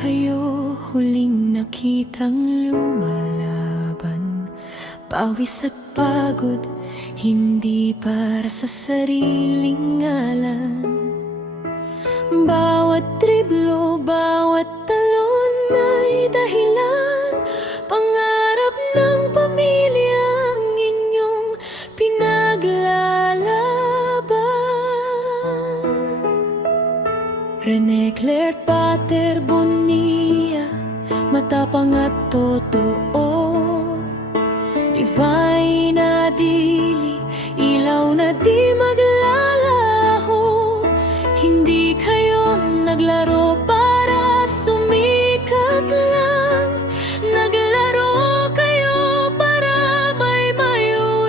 kayo huling nakitang lumalaban? Pawis at pagod, hindi para sa sariling ngalan. Bawat driblo, bawat talon ay dahilan. Pangarap ng pamilya ang inyong pinaglalaban. Rene Claire Pater Bonilla, matapang at totoo. Divine na dili, ilaw na di maglalaho. Hindi kayo naglaro para sumikat lang. Naglaro kayo para may mayuwing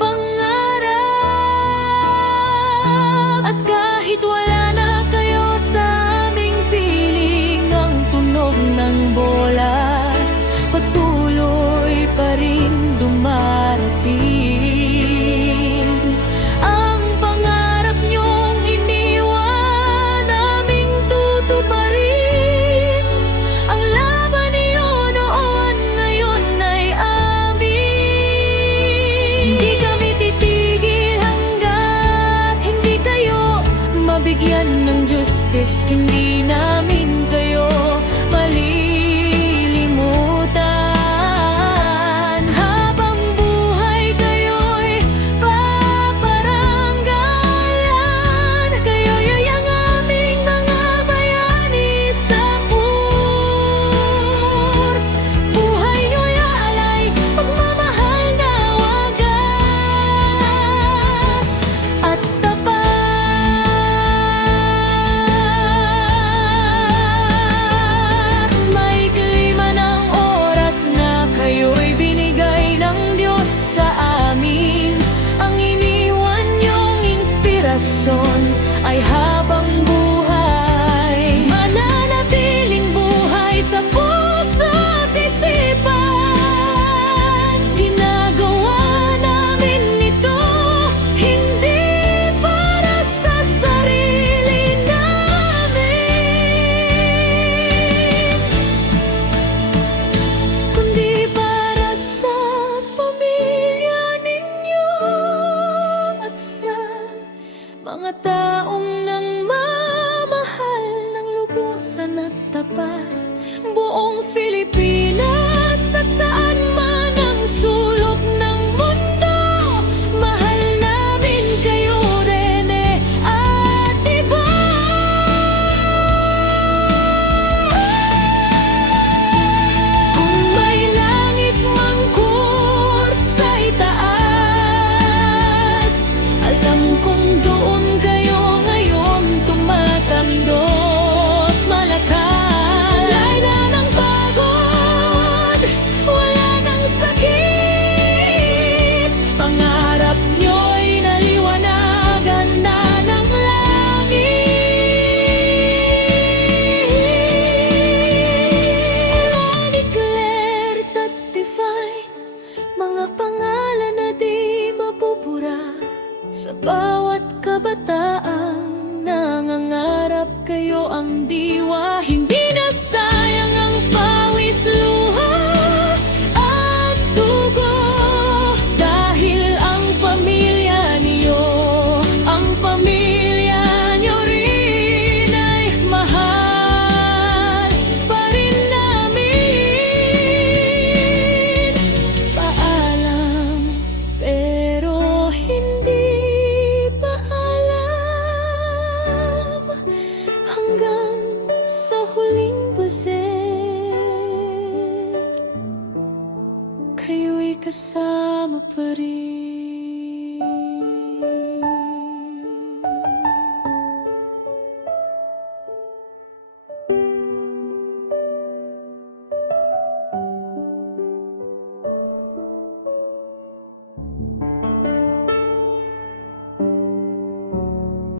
pangarap. At kahit wala na kayo sa aming piling, ang tunog ng bola patuloy pa rin dumarating. Ang pangarap niyong iniwan, naming tutuparin. Ang laban niyo noon, ngayon ay amin. Hindi kami titigil hanggat hindi kayo mabigyan ng justice. Hindi namin kayo malilimutan. Habang buhay kayo'y paparanggalan. Kayo'y ang aming mga bayani sa court. Buhay nyo'y alay, pagmamahal na wagas at tapat. May klima ng oras na kayo'y binigay ng Diyos sa amin. Ang iniwan niyong inspirasyon ay habang buhay mananatiling buhay sa puso't isipan. Ginagawa namin ito hindi para sa sarili namin, kundi para sa pamilya ninyo at sa mga taong nangmamahal ng lubusan at tapat. Buong Pilipinas at saan man ang sulok ng mundo, mahal namin kayo, Rene at Yvonne. Kung may langit mang court sa itaas, alam kong doon kayo ngayon tumatandot malakas. Wala na ng pagod, wala nang sakit. Pangarap nyo'y naliwanagan na ng langit. I-declare that divine, mga pangalan na di mapupura. Sa bawat kabataang nangangarap kayo ang diwa. Hindi na sayang ang pawis, luha at dugo, dahil ang pamilya niyo, ang pamilya niyo rin ay mahal pa rin namin. Paalam, pero hindi paalam, hanggang sa huling buzzer, kayo'y kasama pa rin.